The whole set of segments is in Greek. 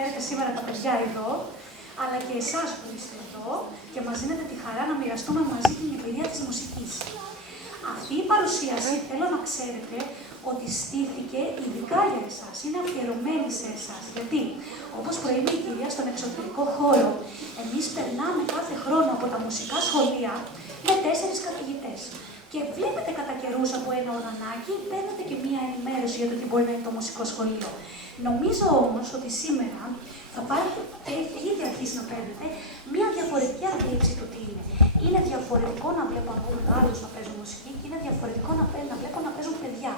φέρετε σήμερα τα παιδιά εδώ, αλλά και εσάς που είστε εδώ και μας δίνετε τη χαρά να μοιραστούμε μαζί την εμπειρία της μουσικής. Αυτή η παρουσίαση θέλω να ξέρετε ότι στήθηκε ειδικά για εσάς, είναι αφιερωμένη σε εσάς. Γιατί, όπως προείπε η κυρία στον εξωτερικό χώρο, εμείς περνάμε κάθε χρόνο από τα μουσικά σχολεία με 4 καθηγητές. Και βλέπετε κατά καιρούς από ένα οργανάκι, παίρνετε και μία ενημέρωση για το τι μπορεί να είναι το μουσικό σχολείο. Νομίζω όμως ότι σήμερα θα πάρετε, ήδη αρχίσει να παίρνετε, μία διαφορετική αντίληψη του τι είναι. Είναι διαφορετικό να βλέπω από μεγάλους να παίζουν μουσική και είναι διαφορετικό να βλέπω να παίζουν παιδιά.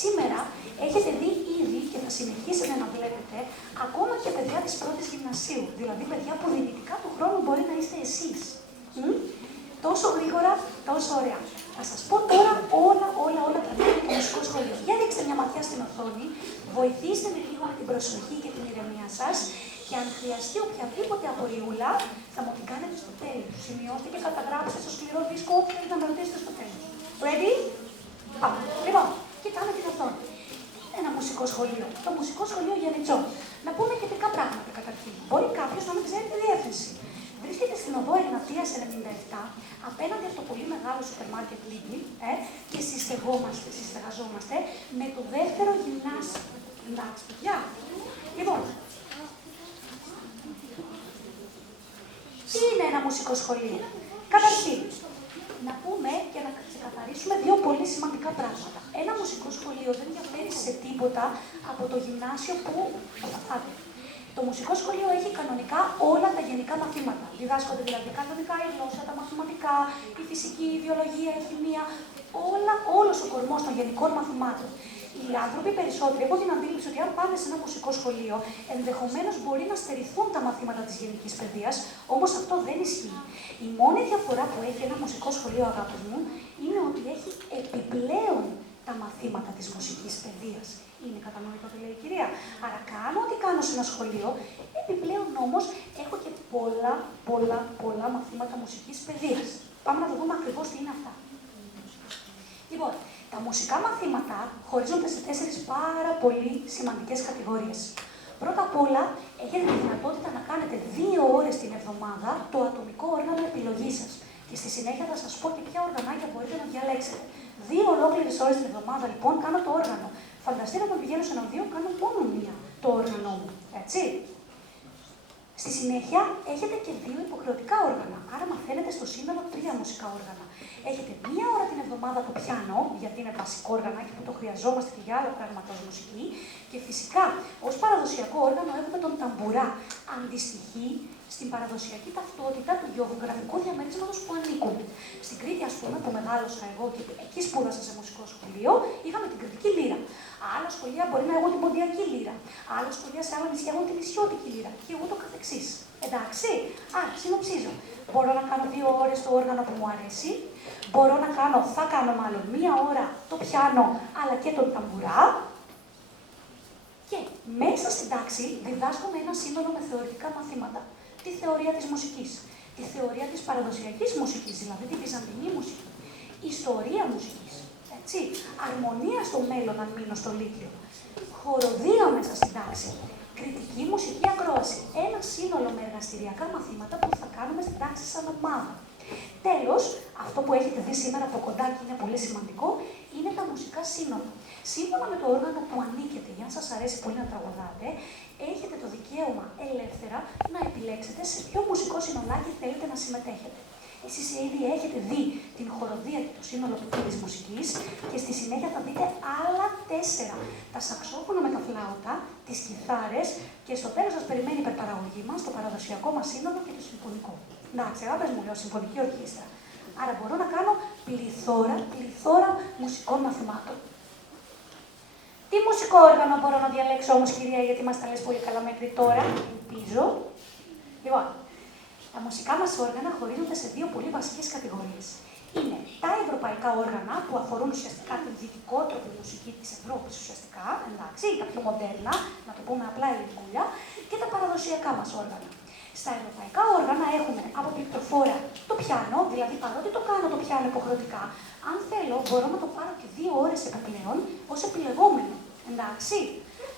Σήμερα έχετε δει ήδη και θα συνεχίσετε να βλέπετε ακόμα και παιδιά της πρώτης γυμνασίου. Δηλαδή παιδιά που δυνητικά του χρόνου μπορεί να είστε εσείς. Τόσο γρήγορα, τόσο ωραία. Θα σας πω τώρα όλα τα νέα του μουσικού σχολείου. Για ρίξτε μια ματιά στην οθόνη, βοηθήστε με λίγο με την προσοχή και την ηρεμία σας και αν χρειαστεί οποιαδήποτε απορριούλα, θα μου την κάνετε στο τέλος. Σημειώστε και καταγράψτε στο σκληρό δίσκο ό,τι θέλετε να με ρωτήσετε στο τέλος. Ready? Πάμε. Λοιπόν, κοιτάμε την οθόνη. Είναι ένα μουσικό σχολείο. Το μουσικό σχολείο Γιαννητσών. Να πούμε και μερικά πράγματα καταρχήν. Μπορεί κάποιος να μην ξέρει τη διεύθυνση. Βρίσκεται στην οδό Εγνατίας 97, απέναντι από το πολύ μεγάλο σούπερ μάρκετ Lidl και συστεγαζόμαστε με το δεύτερο γυμνάσιο. Εντάξει, παιδιά. Λοιπόν, τι είναι ένα μουσικό σχολείο? Καταρχήν, να πούμε και να ξεκαθαρίσουμε 2 πολύ σημαντικά πράγματα. Ένα μουσικό σχολείο δεν διαφέρει σε τίποτα από το γυμνάσιο που θα πάτε. Το μουσικό σχολείο έχει κανονικά όλα τα γενικά μαθήματα. Διδάσκονται δηλαδή κανονικά η γλώσσα, τα μαθηματικά, η φυσική, η βιολογία, η χημεία, όλος ο κορμός των γενικών μαθημάτων. Οι άνθρωποι περισσότεροι έχουν την αντίληψη ότι αν πάνε σε ένα μουσικό σχολείο, ενδεχομένως μπορεί να στερηθούν τα μαθήματα της γενικής παιδείας, όμως αυτό δεν ισχύει. Η μόνη διαφορά που έχει ένα μουσικό σχολείο, αγάπη μου, είναι ότι έχει επιπλέον τα μαθήματα της μουσικής παιδείας. Είναι κατανοητό τι λέει η κυρία? Άρα κάνω ό,τι κάνω σε ένα σχολείο, επιπλέον όμως έχω και πολλά μαθήματα μουσικής παιδείας. Πάμε να το δούμε ακριβώς τι είναι αυτά. Λοιπόν, τα μουσικά μαθήματα χωρίζονται σε 4 πάρα πολύ σημαντικές κατηγορίες. Πρώτα απ' όλα, έχετε τη δυνατότητα να κάνετε 2 ώρες την εβδομάδα το ατομικό όργανο επιλογής σας. Και στη συνέχεια θα σας πω και ποια οργανάκια μπορείτε να διαλέξετε. 2 ολόκληρες ώρες την εβδομάδα, λοιπόν, κάνω το όργανο. Φανταστείτε να πηγαίνω σε ένα οδείο, κάνω μόνο μία το όργανο μου. Έτσι. Στη συνέχεια έχετε και 2 υποχρεωτικά όργανα. Άρα μαθαίνετε στο σύνολο 3 μουσικά όργανα. Έχετε 1 ώρα την εβδομάδα το πιάνο, γιατί είναι βασικό όργανο και που το χρειαζόμαστε και για άλλα πράγματα ως μουσική. Και φυσικά, ως παραδοσιακό όργανο έχουμε τον ταμπουρά. Αντιστοιχεί στην παραδοσιακή ταυτότητα του γεωγραφικού διαμερίσματος που ανήκουν. Στην Κρήτη, ας πούμε, που μεγάλωσα εγώ και εκεί σπούδασα σε μουσικό σχολείο, είχαμε την κρητική λύρα. Άλλα σχολεία μπορεί να έχουν την ποντιακή λύρα. Άλλα σχολεία σε άλλα νησιά έχουν την νησιώτικη λύρα. Και ούτω καθεξής. Εντάξει. Άρα, συνοψίζω. Μπορώ να κάνω 2 ώρες το όργανο που μου αρέσει. Μπορώ να κάνω, θα κάνω μάλλον 1 ώρα το πιάνο, αλλά και τον ταμπουρά. Και μέσα στην τάξη διδάσκουμε ένα σύνολο με θεωρητικά μαθήματα. Τη θεωρία της μουσικής, τη θεωρία της παραδοσιακής μουσικής, δηλαδή τη βυζαντινή μουσική, ιστορία μουσικής, έτσι, αρμονία στο μέλλον αν μείνω στο Λύκειο, χοροδία μέσα στην τάξη, κριτική μουσική ακρόαση, ένα σύνολο με εργαστηριακά μαθήματα που θα κάνουμε στην τάξη σαν ομάδα. Τέλος, αυτό που έχετε δει σήμερα από κοντά και είναι πολύ σημαντικό, είναι τα μουσικά σύνορα. Σύμφωνα με το όργανο που ανήκετε, για αν σας αρέσει πολύ να τραγουδάτε, έχετε το δικαίωμα ελεύθερα να επιλέξετε σε ποιο μουσικό συνολάκι θέλετε να συμμετέχετε. Εσείς ήδη έχετε δει την χοροδία και το σύνολο του της μουσικής και στη συνέχεια θα δείτε άλλα 4. Τα σαξόφωνα με τα φλάουτα, τις κιθάρες και στο τέλος σας περιμένει η υπερπαραγωγή μας, το παραδοσιακό μας σύνολο και το συμφωνικό. Εντάξει, αγάπες μου, λέω συμφωνική ορχήστρα. Άρα μπορώ να κάνω πληθώρα μουσικών μαθημάτων. Τι μουσικό όργανο μπορώ να διαλέξω όμως, κυρία, γιατί μας τα λες πολύ καλά μέχρι τώρα, ελπίζω. Λοιπόν, τα μουσικά μας όργανα χωρίζονται σε 2 πολύ βασικές κατηγορίες. Είναι τα ευρωπαϊκά όργανα που αφορούν ουσιαστικά την δυτικότερη μουσική της Ευρώπης, ουσιαστικά, εντάξει, τα πιο μοντέρνα, να το πούμε απλά ελληνικούλια, και τα παραδοσιακά μας όργανα. Στα ευρωπαϊκά όργανα έχουμε από πληκτροφόρα το πιάνο, δηλαδή παρότι το κάνω το πιάνο υποχρεωτικά, αν θέλω μπορώ να το πάρω και 2 ώρες επιπλέον ως επιλεγόμενο. Εντάξει.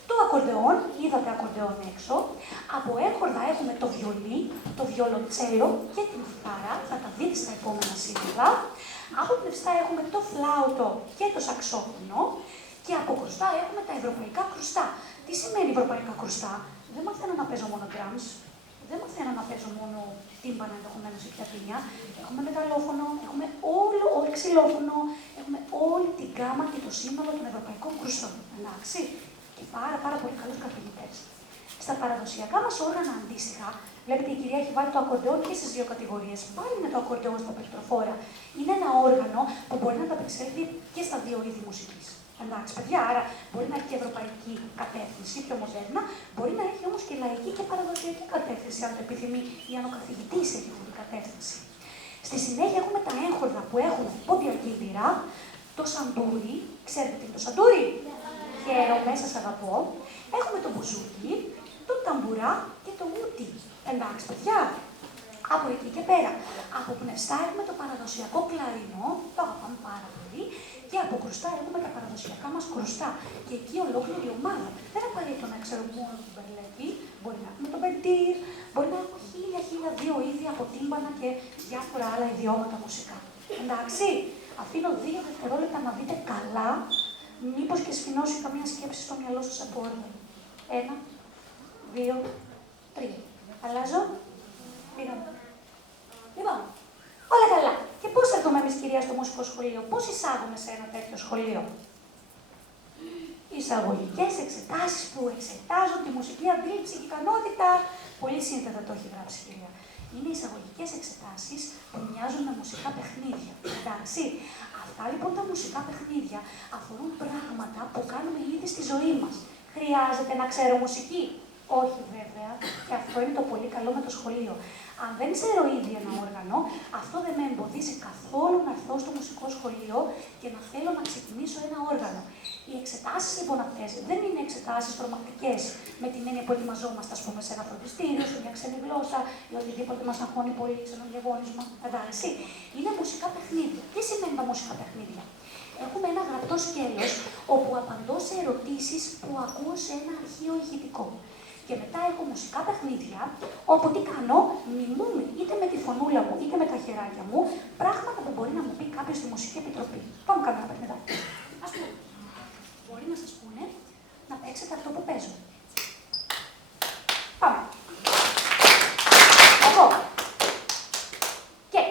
Το ακορντεόν, είδατε ακορντεόν έξω. Από έχορδα έχουμε το βιολί, το βιολοντσέλο και την φάρα, θα τα δείτε στα επόμενα σύνολα. Από πνευστά έχουμε το φλάουτο και το σαξόφωνο. Και από κρουστά έχουμε τα ευρωπαϊκά κρουστά. Τι σημαίνει ευρωπαϊκά κρουστά? Δεν μαθαίνω να παίζω μόνο drums, δεν μαθαίνω να παίζω μόνο τύμπανα ενδεχομένως ή πιατίνια. Έχουμε μεταλλόφωνο, έχουμε όλο ξυλόφωνο, έχουμε όλη την γκάμα και το σύνολο των ευρωπαϊκών κρουστών. Εντάξει, και πάρα πολύ καλούς καθηγητές. Στα παραδοσιακά μας όργανα αντίστοιχα, βλέπετε η κυρία έχει βάλει το ακορντεόν και στις δύο κατηγορίες. Πάλι με το ακορντεόν στα πληκτροφόρα. Είναι ένα όργανο που μπορεί να ανταπεξέλθει και στα δύο είδη μουσικής. Εντάξει, παιδιά, άρα μπορεί να έχει και ευρωπαϊκή κατεύθυνση, πιο μοντέρνα, μπορεί να έχει όμως και λαϊκή και παραδοσιακή κατεύθυνση, αν το επιθυμεί, ή αν ο καθηγητής έχει αυτή την κατεύθυνση. Στη συνέχεια έχουμε τα έγχορδα που έχουν ποντιακή λυρά, το σαντούρι, ξέρετε τι είναι το σαντούρι? Χαίρομαι, σας αγαπώ. Έχουμε το μπουζούκι, το ταμπουρά και το ούτι. Εντάξει, παιδιά, από εκεί και πέρα. Από πνευστά έχουμε το παραδοσιακό κλαρινό, το αγαπάμε πάρα πολύ. Και από κρουστά έχουμε τα παραδοσιακά μας κρουστά. Και εκεί ολόκληρη ομάδα. Δεν είναι απαραίτητο να ξέρω μόνο την μπερλέκη. Μπορεί να έχουμε το μπεντήρ, μπορεί να έχουμε χίλια δύο είδη από τύμπανα και διάφορα άλλα ιδιώματα μουσικά. Εντάξει, αφήνω 2 δευτερόλεπτα να δείτε καλά, μήπως και σφινώσει καμία σκέψη στο μυαλό σας από όρμα. 1, 2, 3. Αλλάζω. Πήγαμε. Λοιπόν. Όλα καλά. Και πώς έρχομαι εμείς, κυρία, στο μουσικό σχολείο, πώς εισάγουμε σε ένα τέτοιο σχολείο? Εισαγωγικές εξετάσεις που εξετάζουν τη μουσική αντίληψη και ικανότητα. Πολύ σύνθετα το έχει γράψει, κυρία. Είναι εισαγωγικές εξετάσεις που μοιάζουν με μουσικά παιχνίδια. Εντάξει. Αυτά λοιπόν τα μουσικά παιχνίδια αφορούν πράγματα που κάνουμε ήδη στη ζωή μας. Χρειάζεται να ξέρω μουσική? Όχι, βέβαια. Και αυτό είναι το πολύ καλό με το σχολείο. Αν δεν ξέρω ήδη ένα όργανο, αυτό δεν με εμποδίζει καθόλου να έρθω στο μουσικό σχολείο και να θέλω να ξεκινήσω ένα όργανο. Οι εξετάσεις λοιπόν αυτές δεν είναι εξετάσεις τρομακτικές, με την έννοια που ετοιμαζόμαστε, ας πούμε, σε ένα φροντιστήριο, σε μια ξένη γλώσσα ή οτιδήποτε μας αγχώνει πολύ σε ένα διαγώνισμα. Εντάξει. Είναι μουσικά παιχνίδια. Τι σημαίνει τα μουσικά παιχνίδια? Έχουμε ένα γραπτό σκέλος όπου απαντώ σε ερωτήσεις που ακούω σε ένα αρχείο ηχητικό. Και μετά έχω μουσικά παιχνίδια, όπου τι κάνω, μιμούμε είτε με τη φωνούλα μου είτε με τα χεράκια μου, πράγματα που μπορεί να μου πει κάποιος στη Μουσική Επιτροπή. Πάμε κάνουμε ένα παιχνιδάκι. Ας πούμε, μπορεί να σας πούνε να παίξετε αυτό που παίζω. Πάμε. Εγώ. Και.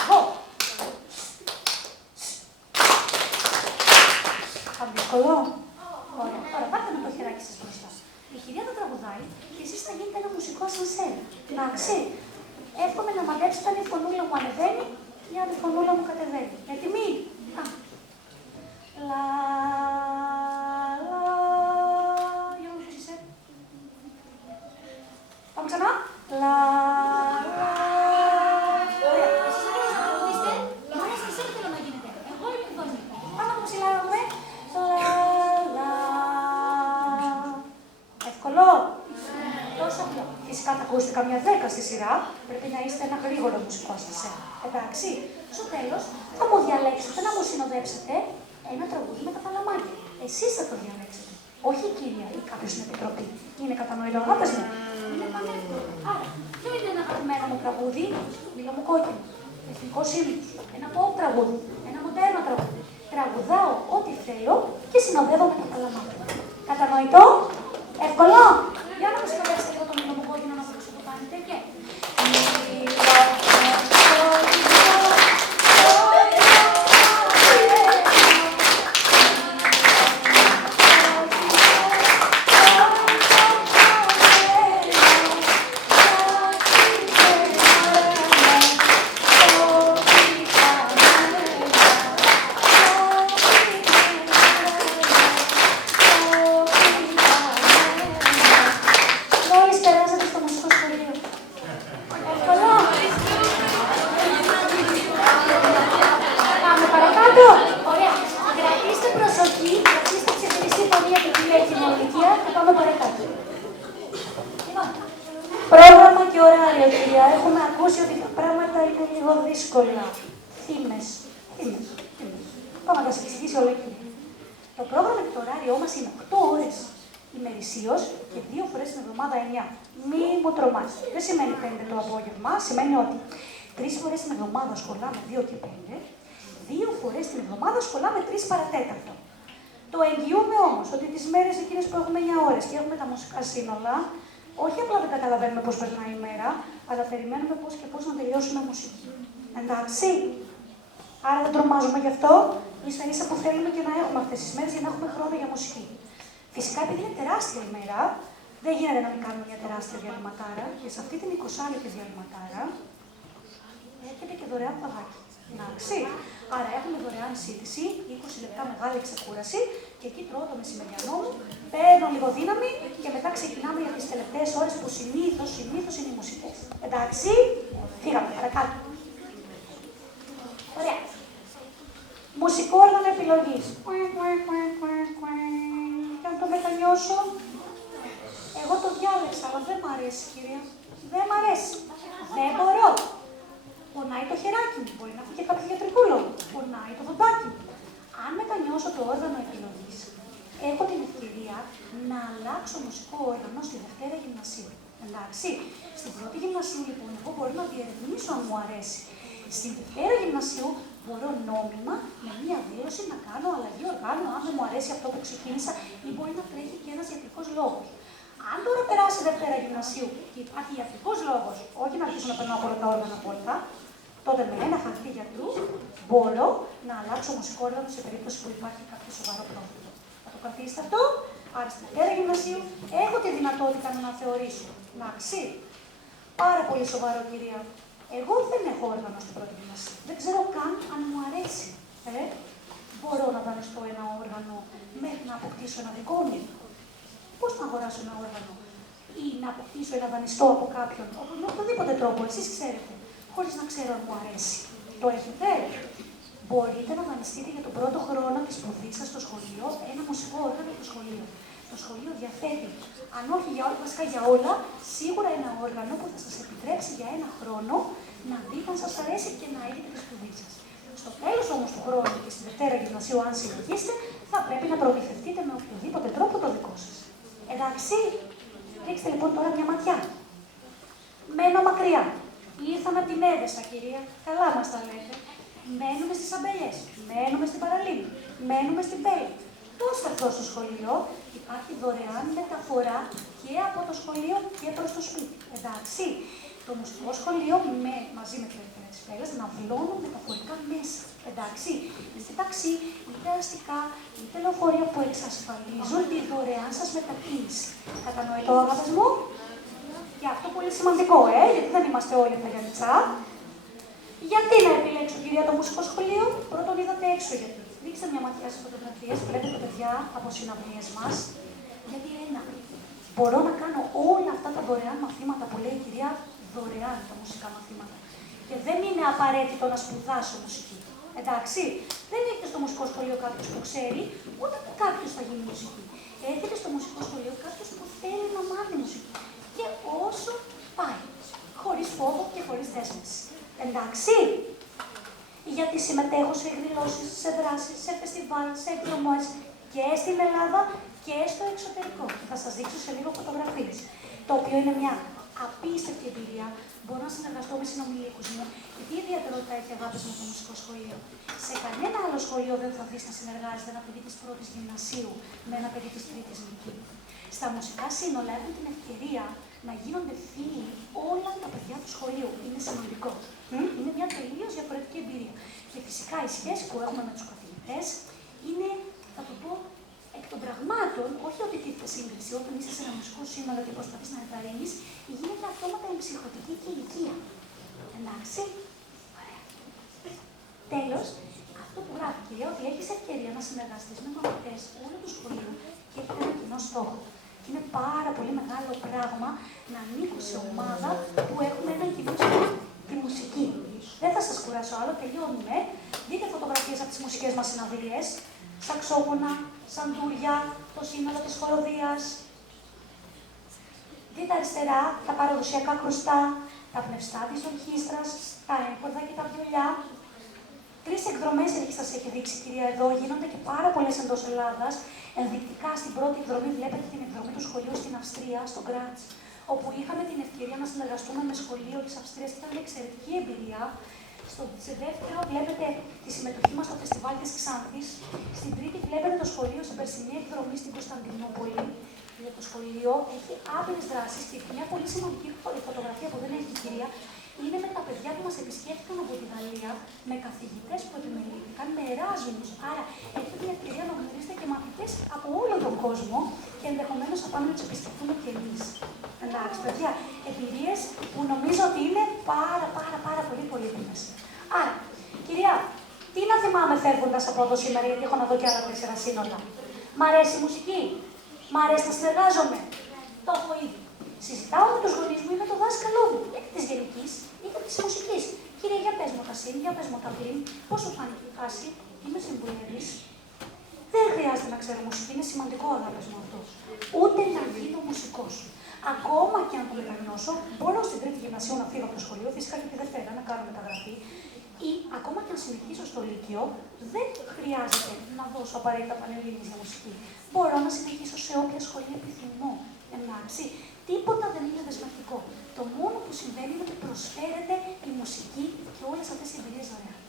Εγώ. Θα δύσκολο. Ωραία. Τώρα πάρτε με το χεράκι σας μπροστά. Η κυρία θα τραγουδάει και εσείς θα γίνετε ένα μουσικό ασανσέρ. Εντάξει. Εύχομαι να μαντέψετε αν η φωνούλα μου ανεβαίνει ή αν η φωνούλα μου κατεβαίνει. Έτοιμοι? Λα, λα, για να μου πεις, πάμε ξανά. Λα, λα. Ωραία. Εσείς δεν να τραγουδήσετε. Μόνο ασανσέρ θέλω να γίνετε. Εγώ είμαι η φωνή. Πάμε να ψηλάγουμε. Εύκολο. Τόσο απλό. Φυσικά θα ακούσετε καμιά 10 στη σειρά. Πρέπει να είστε ένα γρήγορο μουσικό ασανσέρ. Εντάξει. Στο τέλος θα μου διαλέξετε να μου συνοδέψετε ένα τραγούδι με τα παλαμάκια. Εσείς θα το διαλέξετε. Όχι η κυρία ή κάποιος στην επιτροπή. Είναι κατανοητό, αγάπες μου? Είναι πανεύκολο. Άρα, ποιο είναι ένα αγαπημένο μου τραγούδι? Μήλο μου κόκκινο. Εθνικός ύμνος. Ένα pop τραγούδι. Ένα μοντέρνο τραγούδι. Τραγουδάω ό,τι θέλω και συνοδεύω με τα παλαμάκια. Κατανοητό? Εύκολο? Για να μου συνοδεύσετε λίγο το μήλο μου κόκκινο να μπορείτε να το κάνετε και. Πρόγραμμα και ωράριο, κυρία. Έχουμε ακούσει ότι τα πράγματα είναι λίγο δύσκολα. Θύμες. Πάμε να τα σας εξηγήσει όλα εκεί. Το πρόγραμμα και το ωράριό μας είναι 8 ώρες ημερησίως και 2 φορές την εβδομάδα 9. Μη μου τρομάζει. Δεν σημαίνει 5 το απόγευμα, σημαίνει ότι 3 φορές την εβδομάδα σχολάμε 2 και 5, 2 φορές την εβδομάδα σχολάμε 3 παρατέταρτο. Το εγγυούμε όμως ότι τις μέρες εκείνες που έχουμε 9 ώρες και έχουμε τα μουσικά σύνολα, όχι απλά δεν καταλαβαίνουμε πώς περνάει η μέρα, αλλά περιμένουμε πώς και πώς να τελειώσουμε μουσική. Εντάξει. Άρα δεν τρομάζουμε γι' αυτό, ίσα ίσα που θέλουμε και να έχουμε αυτές τις μέρες για να έχουμε χρόνο για μουσική. Φυσικά, επειδή είναι τεράστια ημέρα, δεν γίνεται να μην κάνουμε μια τεράστια διαλυματάρα και σε αυτή την 20 λεπτή διαλυματάρα έρχεται και δωρεάν παγάκι. Εντάξει. Άρα έχουμε δωρεάν σύντηση, 20 λεπτά μεγάλη ξεκούραση και εκεί τρώω το μεσημεριανό μου, παίρνω λίγο δύναμη και μετά ξεκινάμε για τις τελευταίες ώρες που συνήθως είναι οι μουσικές. Εντάξει. Φύγαμε, παρακάτω. Ωραία. Μουσικό όργανο επιλογής. Και αν το μετανιώσω, εγώ το διάλεξα, αλλά δεν μ' αρέσει, κυρία. Δεν μ' αρέσει. Δεν μπορώ. Πονάει το χεράκι μου, μπορεί να έχω και κάποιο γιατρικό λόγο. Πονάει το δοντάκι μου. Αν μετανιώσω το όργανο επιλογής, έχω την ευκαιρία να αλλάξω μουσικό όργανο στη Δευτέρα Γυμνασίου. Εντάξει. Στην πρώτη Γυμνασίου, λοιπόν, εγώ μπορώ να διερευνήσω αν μου αρέσει. Στην Δευτέρα Γυμνασίου μπορώ νόμιμα με μία δήλωση να κάνω αλλαγή οργάνου, αν δεν μου αρέσει αυτό που ξεκίνησα, ή μπορεί να τρέχει και ένας ιατρικός λόγος. Αν τώρα περάσει Δευτέρα Γυμνασίου και υπάρχει ιατρικός λόγος, όχι να αρχίσω να περνάω όλα τα όργανα απόλυτα, τότε με ένα χαρτί γιατρού μπορώ να αλλάξω μουσικό όργανο σε περίπτωση που υπάρχει κάποιο σοβαρό πρόβλημα. Θα το κρατήσετε αυτό. Άρα στη Δευτέρα Γυμνασίου έχω τη δυνατότητα να αναθεωρήσω. Εντάξει. Πάρα πολύ σοβαρό, κυρία. Εγώ δεν έχω όργανο στην πρώτη γυμνασία. Δεν ξέρω καν αν μου αρέσει. Μπορώ να δανειστώ ένα όργανο μέχρι να αποκτήσω ένα δικό μου. Πώς να αγοράσω ένα όργανο ή να αποκτήσω ένα δανειστό από κάποιον, με οποιοδήποτε τρόπο, εσείς ξέρετε, χωρίς να ξέρω αν μου αρέσει. Το έχετε. Μπορείτε να δανειστείτε για τον πρώτο χρόνο της σπουδής σας στο σχολείο ένα μουσικό όργανο από το σχολείο. Το σχολείο διαθέτει, αν όχι για όλα, βασικά για όλα, σίγουρα ένα όργανο που θα σας επιτρέψει για ένα χρόνο να δείτε αν σας αρέσει και να έχετε τη σπουδή σας. Στο τέλος όμως του χρόνου και στη Δευτέρα Γυμνασίου, αν συνεχίσετε, θα πρέπει να προμηθευτείτε με οποιοδήποτε τρόπο το δικό σας. Εντάξει. Ρίξτε λοιπόν τώρα μια ματιά. Μένω μακριά. Ήρθαμε από την Έδεσα, κυρία. Καλά μας τα λέτε. Μένουμε στις Αμπελιές. Μένουμε στην Παραλίμνη. Μένουμε στην Πέλη. Πώς θα έρθω στο σχολείο, υπάρχει δωρεάν μεταφορά και από το σχολείο και προς το σπίτι. Εντάξει. Το μουσικό σχολείο μαζί με την Ελευθερία της Πέλας ναυλώνουν μεταφορικά μέσα. Εντάξει. Είτε ταξί, είτε αστικά, είτε λεωφορεία που εξασφαλίζουν τη δωρεάν σας μετακίνηση. Κατανοητό, αγάπες μου. Και αυτό πολύ σημαντικό, γιατί δεν είμαστε όλοι μεγαλυτσά. Γιατί να επιλέξω, κυρία, το μουσικό σχολείο? Πρώτον, είδατε έξω γιατί. Ρίξτε μια ματιά στις φωτογραφίες, βλέπετε παιδιά από συναυλίες μας. Γιατί μπορώ να κάνω όλα αυτά τα δωρεάν μαθήματα που λέει η κυρία, δωρεάν τα μουσικά μαθήματα. Και δεν είναι απαραίτητο να σπουδάσω μουσική. Εντάξει, δεν έχετε στο μουσικό σχολείο κάποιος που ξέρει, ούτε που κάποιος θα γίνει μουσική. Έχετε στο μουσικό σχολείο κάποιος που θέλει να μάθει μουσική. Και όσο πάει, χωρίς φόβο και χωρίς δέσμευση. Εντάξει. Γιατί συμμετέχω σε εκδηλώσεις, σε δράσεις, σε φεστιβάλ, σε εκδρομές και στην Ελλάδα και στο εξωτερικό. Θα σας δείξω σε λίγο φωτογραφίες. Το οποίο είναι μια απίστευτη εμπειρία. Μπορώ να συνεργαστώ με συνομιλίκους μου. Και τι ιδιαιτερότητα έχει, αγάπης μου, το μουσικό σχολείο? Σε κανένα άλλο σχολείο δεν θα δεις να συνεργάζεται ένα παιδί της πρώτης γυμνασίου με ένα παιδί της τρίτης λυκείου. Στα μουσικά σύνολα έχουν την ευκαιρία να γίνονται φίλοι όλα τα παιδιά του σχολείου. Είναι σημαντικό. Είναι μια τελείως διαφορετική εμπειρία. Και φυσικά η σχέση που έχουμε με τους καθηγητές είναι, θα το πω, εκ των πραγμάτων, όχι ότι τίθεται σύγκριση, όταν είσαι σε ένα μουσικό σύνολο και προσπαθείς να ενθαρρύνεις, γίνεται αυτόματα η ψυχοτική και η ηλικία. Εντάξει. Ωραία. Τέλος, αυτό που γράφει, κυρία, ότι έχεις ευκαιρία να συνεργαστείς με μαθητές όλου του σχολείου και έχετε ένα κοινό στόχο. Είναι πάρα πολύ μεγάλο πράγμα να ανήκω σε ομάδα που έχουμε έναν κοινό στόχο. Τη μουσική. Δεν θα σας κουράσω άλλο, τελειώνουμε. Δείτε φωτογραφίες από τις μουσικές μας συναυλίες. Σαξόφωνα, σαντούρια, το σύνολο της χοροδίας. Δείτε αριστερά τα παραδοσιακά κρουστά, τα πνευστά της ορχήστρας, τα έμπορδα και τα βιολιά. 3 εκδρομές σας έχει δείξει, κυρία, εδώ. Γίνονται και πάρα πολλές εντός Ελλάδας. Ενδεικτικά στην πρώτη εκδρομή βλέπετε την εκδρομή του σχολείου στην Αυστρία, στο Γκράτς, όπου είχαμε την ευκαιρία να συνεργαστούμε με σχολείο της Αυστρίας και ήταν μια εξαιρετική εμπειρία. Σε δεύτερο βλέπετε τη συμμετοχή μας στο φεστιβάλ της Ξάνθης. Στην τρίτη βλέπετε το σχολείο στην περσινή εκδρομή στην Κωνσταντινούπολη. Για το σχολείο έχει άπειρες δράσεις και μια πολύ σημαντική φωτογραφία που δεν έχει η κυρία είναι με τα παιδιά που μας επισκέφτηκαν από τη Γαλλία, με καθηγητές που επιμελήθηκαν, με εράσμους. Άρα έχετε την ευκαιρία να γνωρίσετε και μαθητές από όλο τον κόσμο και ενδεχομένως θα πάμε να τους επισκεφτούμε κι εμείς. Εντάξει, παιδιά, εμπειρίες που νομίζω ότι είναι πάρα πολύ πολύτιμες. Άρα, κυρία, τι να θυμάμαι φεύγοντας από εδώ σήμερα, γιατί έχω να δω κι άλλα 4 σύνολα. Μ' αρέσει η μουσική. Μ' αρέσει να συνεργάζομαι. Το έχω ήδη. Συζητάω με τους γονείς μου ή με τον δάσκαλό μου, είτε της γενικής είτε της μουσικής. Κύριε, για πες μου τα συν, για πες μου τα πλήν, πώς σου φάνηκε η φάση, είμαι συμβουλεύης. Δεν χρειάζεται να ξέρω μουσική, είναι σημαντικό αγάπης μου αυτό. Ούτε να γίνω μουσικός. Ακόμα και αν το μετανιώσω, μπορώ στην τρίτη γυμνασίου να φύγω από το σχολείο, φυσικά και τη Δευτέρα να κάνω μεταγραφή. Ή ακόμα και αν συνεχίσω στο Λύκειο, δεν χρειάζεται να δώσω απαραίτητα πανελλήνιες για μουσική. Μπορώ να συνεχίσω σε όποια σχολή επιθυμώ. Εντάξει, τίποτα δεν είναι δεσμευτικό. Το μόνο που συμβαίνει είναι ότι προσφέρεται η μουσική και όλες αυτές οι εμπειρίες δωρεάν.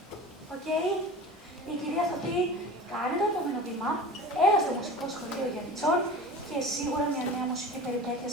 Οκ. Η κυρία θα πει, κάνε το επόμενο βήμα, έλα στο μουσικό σχολείο Γιαννιτσών και σίγουρα μια νέα μουσική περιπέτεια